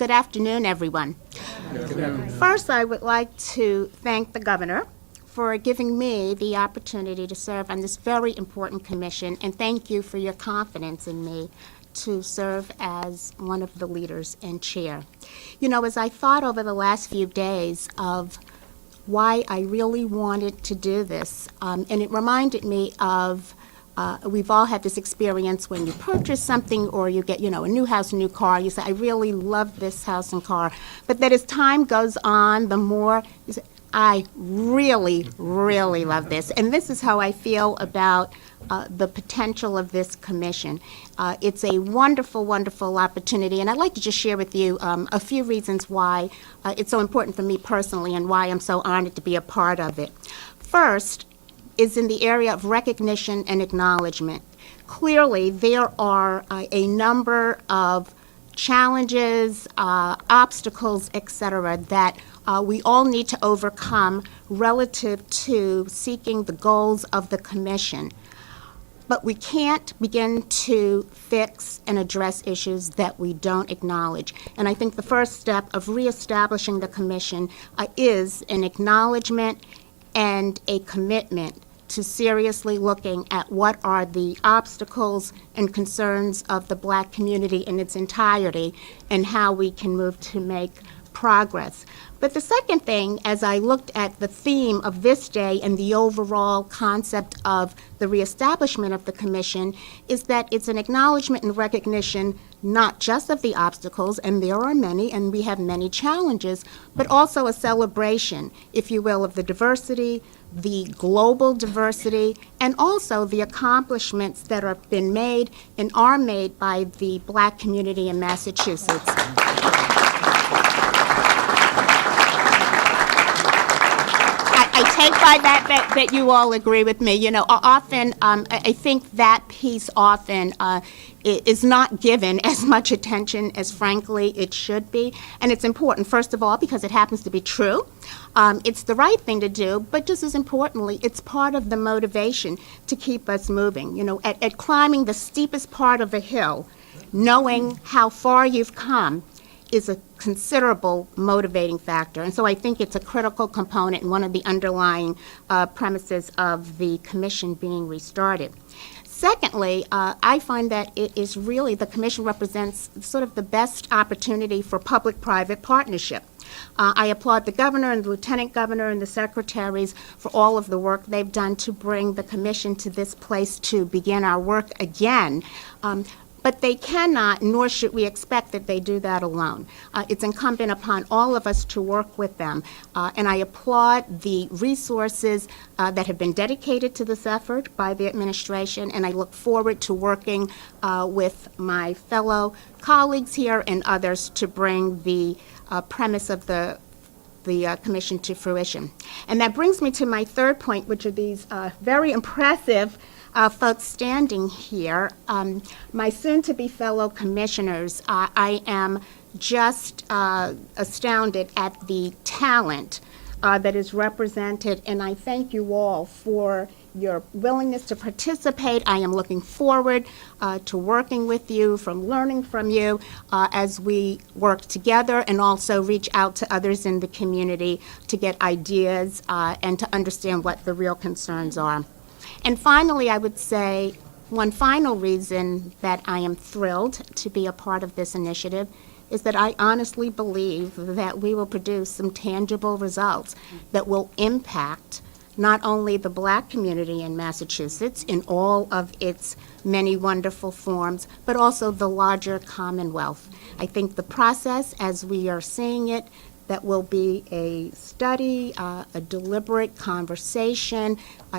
Good afternoon, everyone. First, I would like to thank the governor for giving me the opportunity to serve on this very important commission, and thank you for your confidence in me to serve as one of the leaders and chair. You know, as I thought over the last few days of why I really wanted to do this, and it reminded me of we've all had this experience when you purchase something or you get, a new house, a new car. You say, I really love this house and car. But that as time goes on, the more you say, I really, really love this. And this is how I feel about the potential of this commission. It's a wonderful, wonderful opportunity. And I'd like to just share with you a few reasons why it's so important for me personally and why I'm so honored to be a part of it. First, is in the area of recognition and acknowledgement. Clearly, there are a number of challenges, obstacles, et cetera, that we all need to overcome relative to seeking the goals of the commission. But we can't begin to fix and address issues that we don't acknowledge. And I think the first step of reestablishing the commission is an acknowledgement and a commitment to seriously looking at what are the obstacles and concerns of the Black community in its entirety and how we can move to make progress. But the second thing, as I looked at the theme of this day and the overall concept of the reestablishment of the commission, is that it's an acknowledgement and recognition not just of the obstacles, and there are many, and we have many challenges, but also a celebration, if you will, of the diversity, the global diversity, and also the accomplishments that have been made and are made by the Black community in Massachusetts. I take by that you all agree with me. Often, I think that piece often is not given as much attention as, frankly, it should be. And it's important, first of all, because it happens to be true. It's the right thing to do, but just as importantly, it's part of the motivation to keep us moving. At climbing the steepest part of a hill, knowing how far you've come is a considerable motivating factor. And so I think it's a critical component and one of the underlying premises of the commission being restarted. Secondly, I find that it is really, the commission represents sort of the best opportunity for public-private partnership. I applaud the governor and the lieutenant governor and the secretaries for all of the work they've done to bring the commission to this place to begin our work again. But they cannot, nor should we expect that they do that alone. It's incumbent upon all of us to work with them. And I applaud the resources that have been dedicated to this effort by the administration, and I look forward to working with my fellow colleagues here and others to bring the premise of the commission to fruition. And that brings me to my third point, which are these very impressive folks standing here. My soon-to-be fellow commissioners, I am just astounded at the talent that is represented, and I thank you all for your willingness to participate. I am looking forward to working with you, learning from you as we work together and also reach out to others in the community to get ideas and to understand what the real concerns are. And finally, I would say one final reason that I am thrilled to be a part of this initiative is that I honestly believe that we will produce some tangible results that will impact not only the Black community in Massachusetts in all of its many wonderful forms, but also the larger Commonwealth. I think the process, as we are seeing it, that will be a study, a deliberate conversation,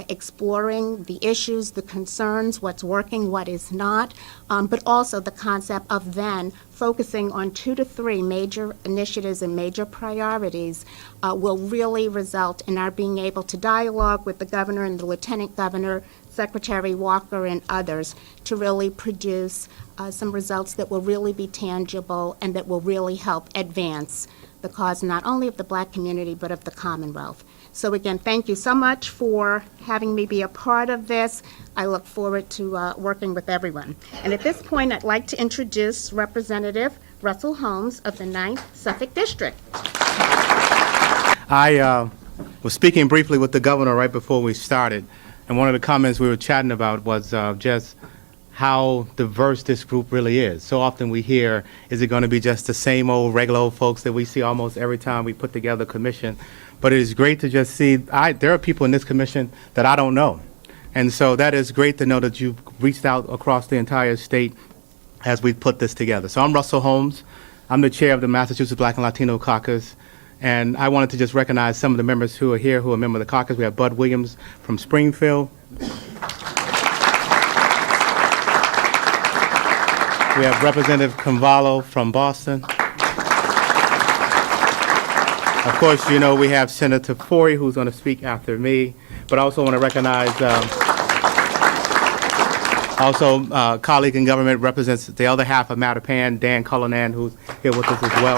exploring the issues, the concerns, what's working, what is not, but also the concept of then focusing on 2 to 3 major initiatives and major priorities will really result in our being able to dialogue with the governor and the lieutenant governor, Secretary Walker and others to really produce some results that will really be tangible and that will really help advance the cause not only of the Black community but of the Commonwealth. So again, thank you so much for having me be a part of this. I look forward to working with everyone. And at this point, I'd like to introduce Representative Russell Holmes of the 9th Suffolk District. I was speaking briefly with the governor right before we started, and one of the comments we were chatting about was just how diverse this group really is. So often we hear, is it going to be just the same old regular old folks that we see almost every time we put together a commission? But it is great to just see, there are people in this commission that I don't know. And so that is great to know that you've reached out across the entire state as we put this together. So I'm Russell Holmes. I'm the chair of the Massachusetts Black and Latino Caucus. And I wanted to just recognize some of the members who are here who are members of the caucus. We have Bud Williams from Springfield. We have Representative Cavallo from Boston. Of course, you know, we have Senator Forey, who's going to speak after me. But I also want to recognize colleague in government represents the other half of Mattapan, Dan Cullinan, who's here with us as well.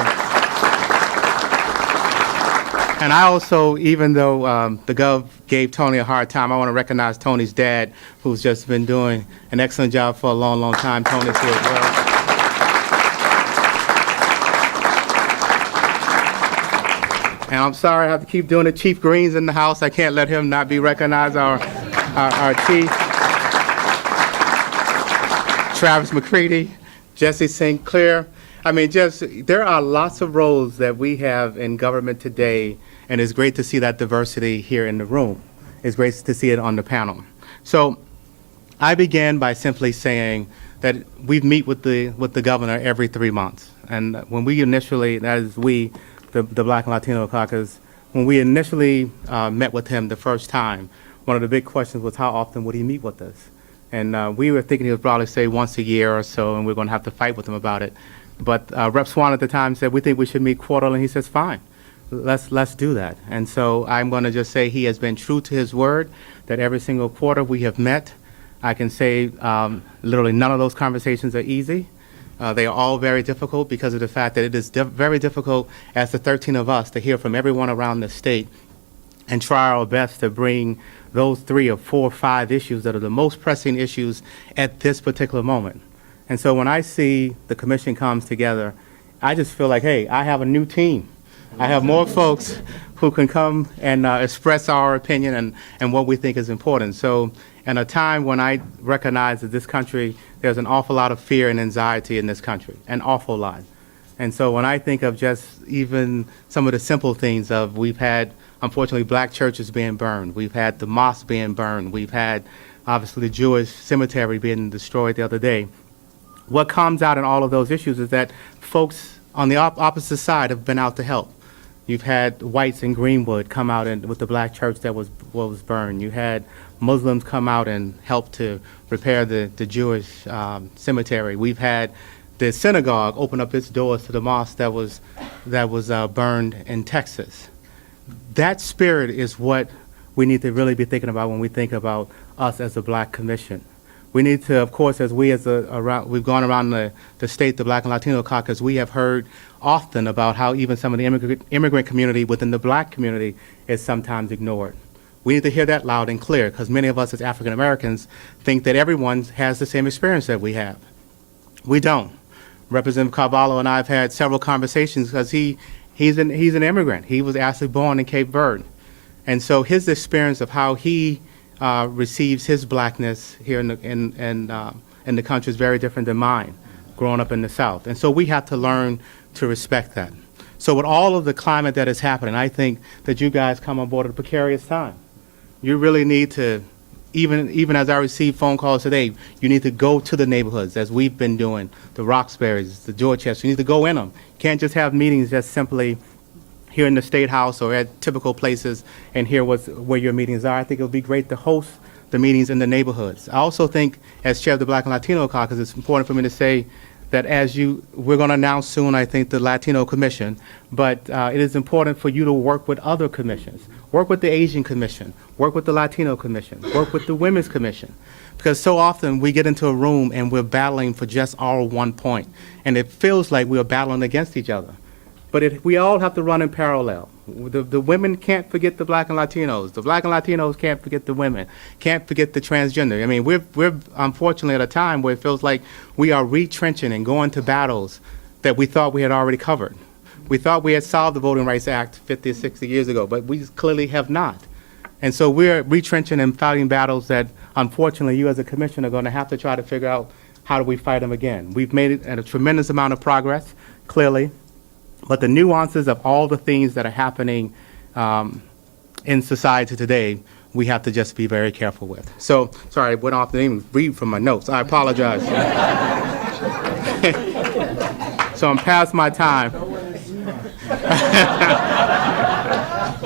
And I also, even though the Gov gave Tony a hard time, I want to recognize Tony's dad, who's just been doing an excellent job for a long, long time. Tony's here as well. And I'm sorry I have to keep doing it. Chief Green's in the house. I can't let him not be recognized, our chief. Travis McCready, Jesse St. Clair. I mean, there are lots of roles that we have in government today, and it's great to see that diversity here in the room. It's great to see it on the panel. So I began by simply saying that we meet with the governor every 3 months. And when we initially, that is we, the Black and Latino Caucus, when we initially met with him the first time, one of the big questions was how often would he meet with us? And we were thinking he would probably say once a year or so, and we're going to have to fight with him about it. But Rep. Swan at the time said, we think we should meet quarterly, and he says, fine, let's do that. And so I'm going to just say he has been true to his word, that every single quarter we have met. I can say literally none of those conversations are easy. They are all very difficult because of the fact that it is very difficult as the 13 of us to hear from everyone around the state and try our best to bring those 3 or 4 or 5 issues that are the most pressing issues at this particular moment. And so when I see the commission comes together, I just feel like, hey, I have a new team. I have more folks who can come and express our opinion and what we think is important. So in a time when I recognize that this country, there's an awful lot of fear and anxiety in this country, an awful lot. And so when I think of just even some of the simple things of we've had, unfortunately, black churches being burned. We've had the mosque being burned. We've had, obviously, the Jewish cemetery being destroyed the other day. What comes out in all of those issues is that folks on the opposite side have been out to help. You've had whites in Greenwood come out with the black church that was burned. You had Muslims come out and help to repair the Jewish cemetery. We've had the synagogue open up its doors to the mosque that was burned in Texas. That spirit is what we need to really be thinking about when we think about us as a Black Commission. We need to, of course, as we've gone around the state, the Black and Latino Caucus, we have heard often about how even some of the immigrant community within the Black community is sometimes ignored. We need to hear that loud and clear because many of us as African Americans think that everyone has the same experience that we have. We don't. Representative Cavallo and I have had several conversations because he's an immigrant. He was actually born in Cape Verde. And so his experience of how he receives his blackness here in the country is very different than mine, growing up in the South. And so we have to learn to respect that. So with all of the climate that is happening, I think that you guys come on board at a precarious time. You really need to, even as I receive phone calls today, you need to go to the neighborhoods as we've been doing, the Roxburys, the Dorchester. You need to go in them. You can't just have meetings just simply here in the State House or at typical places and hear where your meetings are. I think it would be great to host the meetings in the neighborhoods. I also think, as chair of the Black and Latino Caucus, it's important for me to say that we're going to announce soon, I think, the Latino Commission, but it is important for you to work with other commissions. Work with the Asian Commission, work with the Latino Commission, work with the Women's Commission. Because so often we get into a room and we're battling for just our one point, and it feels like we're battling against each other. But we all have to run in parallel. The women can't forget the Black and Latinos. The Black and Latinos can't forget the women, can't forget the transgender. I mean, we're unfortunately at a time where it feels like we are retrenching and going to battles that we thought we had already covered. We thought we had solved the Voting Rights Act 50 or 60 years ago, but we clearly have not. And so we're retrenching and fighting battles that, unfortunately, you as a commissioner are going to have to try to figure out how do we fight them again. We've made it at a tremendous amount of progress, clearly, but the nuances of all the things that are happening in society today, we have to just be very careful with. So, sorry, I went off, didn't even read from my notes. I apologize. So I'm past my time.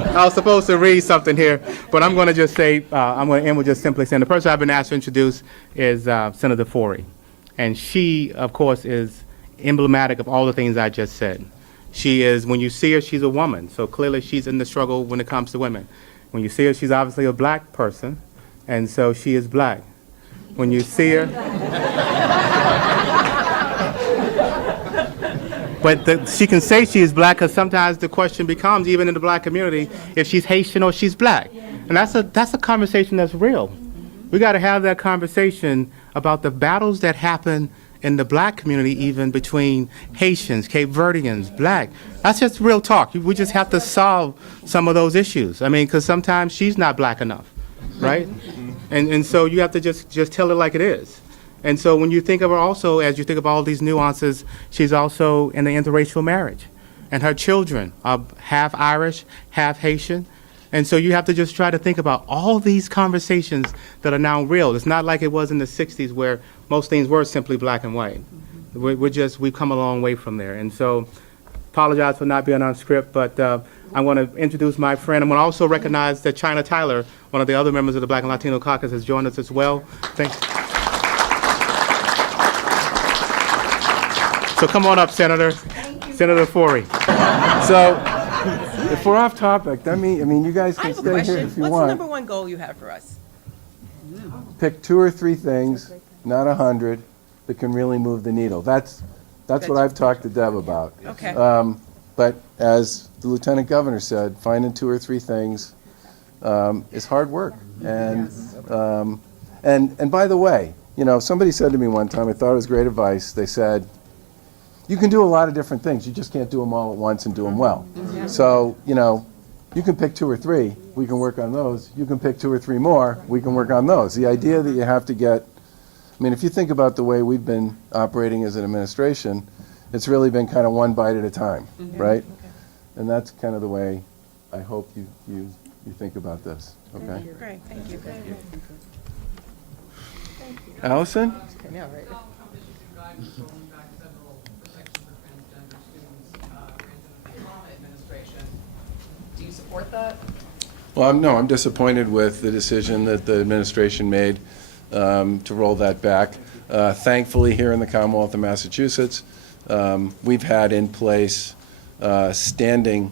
I was supposed to read something here, but I'm going to just say, I'm going to end with just simply saying the person I've been asked to introduce is Senator Forey. And she, of course, is emblematic of all the things I just said. She is, when you see her, she's a woman. So clearly she's in the struggle when it comes to women. When you see her, she's obviously a black person, and so she is black. When you see her, but she can say she is black because sometimes the question becomes, even in the black community, if she's Haitian or she's black. And that's a conversation that's real. We got to have that conversation about the battles that happen in the black community, even between Haitians, Cape Verdeans, black. That's just real talk. We just have to solve some of those issues. I mean, because sometimes she's not black enough, right? And so you have to just tell it like it is. And so when you think of her also, as you think of all these nuances, she's also in an interracial marriage. And her children are half Irish, half Haitian. And so you have to just try to think about all these conversations that are now real. It's not like it was in the 60s where most things were simply black and white. We've come a long way from there. And so apologize for not being on script, but I want to introduce my friend. I'm going to also recognize that China Tyler, one of the other members of the Black and Latino Caucus, has joined us as well. Thanks. So come on up, Senator. Senator Forey. So, if we're off topic, I mean, you guys I can have a stay here question. if you What's the want. number one goal you have for us? Pick 2 or 3 things, not 100, that can really move the needle. That's what I've talked to Deb about. Okay. But as the Lieutenant Governor said, finding 2 or 3 things is hard work. And by the way, you know, somebody said to me one time, I thought it was great advice. They said, you can do a lot of different things. You just can't do them all at once and do them well. So, you know, you can pick 2 or 3. We can work on those. You can pick 2 or 3 more. We can work on those. The idea that you have to get, I mean, if you think about the way we've been operating as an administration, it's really been kind of one bite at a time, right? And that's kind of the way I hope you think about this, okay? Great, thank you. Allison? Okay, now, right. Do you support that? Well, no, I'm disappointed with the decision that the administration made to roll that back. Thankfully, here in the Commonwealth of Massachusetts, we've had in place standing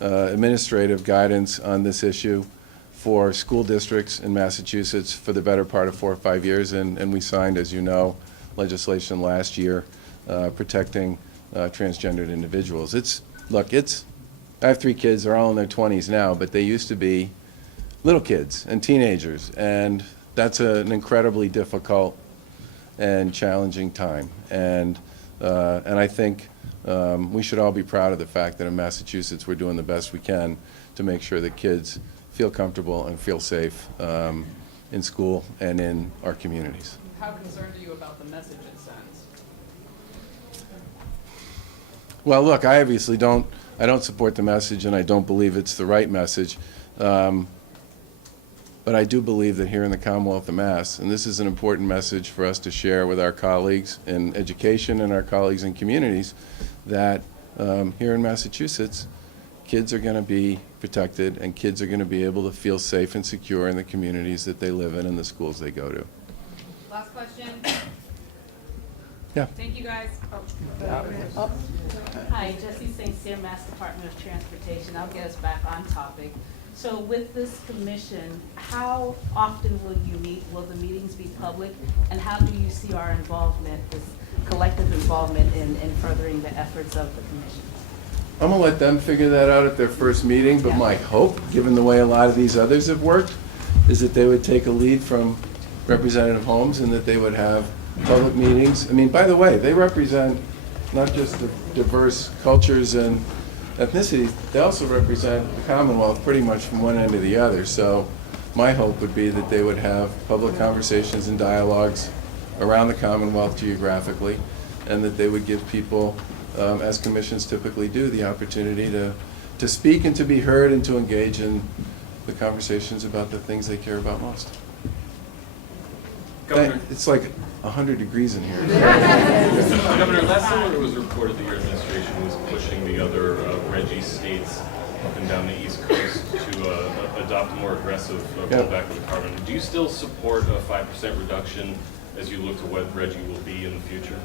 administrative guidance on this issue for school districts in Massachusetts for the better part of 4 or 5 years, and we signed, as you know, legislation last year protecting transgendered individuals. I have 3 kids, they're all in their 20s now, but they used to be little kids and teenagers, and that's an incredibly difficult and challenging time. And I think we should all be proud of the fact that in Massachusetts we're doing the best we can to make sure that kids feel comfortable and feel safe in school and in our communities. How concerned are you about the message it sends? Well, look, I obviously don't support the message, and I don't believe it's the right message. But I do believe that here in the Commonwealth of Mass, and this is an important message for us to share with our colleagues in education and our colleagues in communities, that here in Massachusetts, kids are going to be protected and kids are going to be able to feel safe and secure in the communities that they live in and the schools they go to. Last question. Yeah. Thank you, guys. Hi, Jessie St. Cyr, Mass Department of Transportation. I'll get us back on topic. So with this commission, how often will you meet? Will the meetings be public? And how do you see our involvement, this collective involvement in furthering the efforts of the commission? I'm going to let them figure that out at their first meeting, but my hope, given the way a lot of these others have worked, is that they would take a lead from Representative Holmes and that they would have public meetings. I mean, by the way, they represent not just the diverse cultures and ethnicities, they also represent the Commonwealth pretty much from one end to the other. So my hope would be that they would have public conversations and dialogues around the Commonwealth geographically, and that they would give people, as commissions typically do, the opportunity to speak and to be heard and to engage in the conversations about the things they care about most. Governor, It's like 100 degrees in here. Governor, last summer it was reported that your administration was pushing the other RGGI states up and down the East Coast to adopt a more aggressive rollback of the carbon. Do you still support a 5% reduction as you look to what RGGI will be in the future?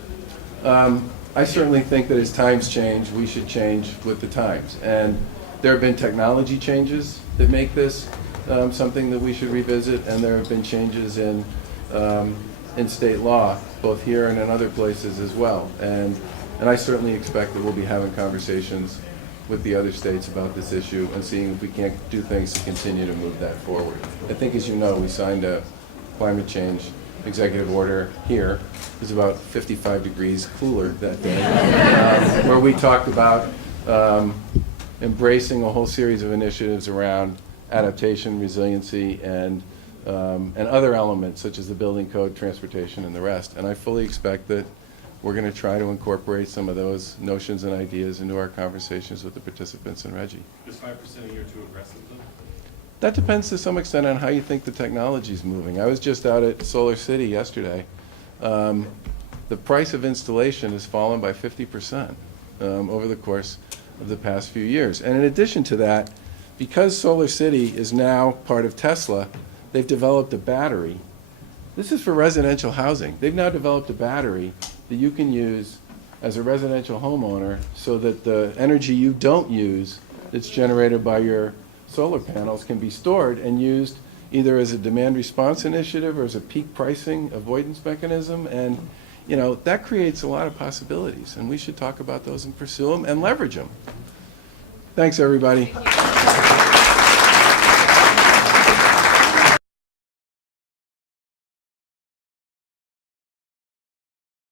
I certainly think that as times change, we should change with the times. And there have been technology changes that make this something that we should revisit, and there have been changes in state law, both here and in other places as well. And I certainly expect that we'll be having conversations with the other states about this issue and seeing if we can't do things to continue to move that forward. I think, as you know, we signed a climate change executive order here. It was about 55 degrees cooler that day, where we talked about embracing a whole series of initiatives around adaptation, resiliency, and other elements such as the building code, transportation, and the rest. And I fully expect that we're going to try to incorporate some of those notions and ideas into our conversations with the participants in RGGI. Is 5% a year too aggressive, though? That depends to some extent on how you think the technology is moving. I was just out at Solar City yesterday. The price of installation has fallen by 50% over the course of the past few years. And in addition to that, because Solar City is now part of Tesla, they've developed a battery. This is for residential housing. They've now developed a battery that you can use as a residential homeowner so that the energy you don't use that's generated by your solar panels can be stored and used either as a demand response initiative or as a peak pricing avoidance mechanism. And, you know, that creates a lot of possibilities, and we should talk about those and pursue them and leverage them. Thanks, everybody.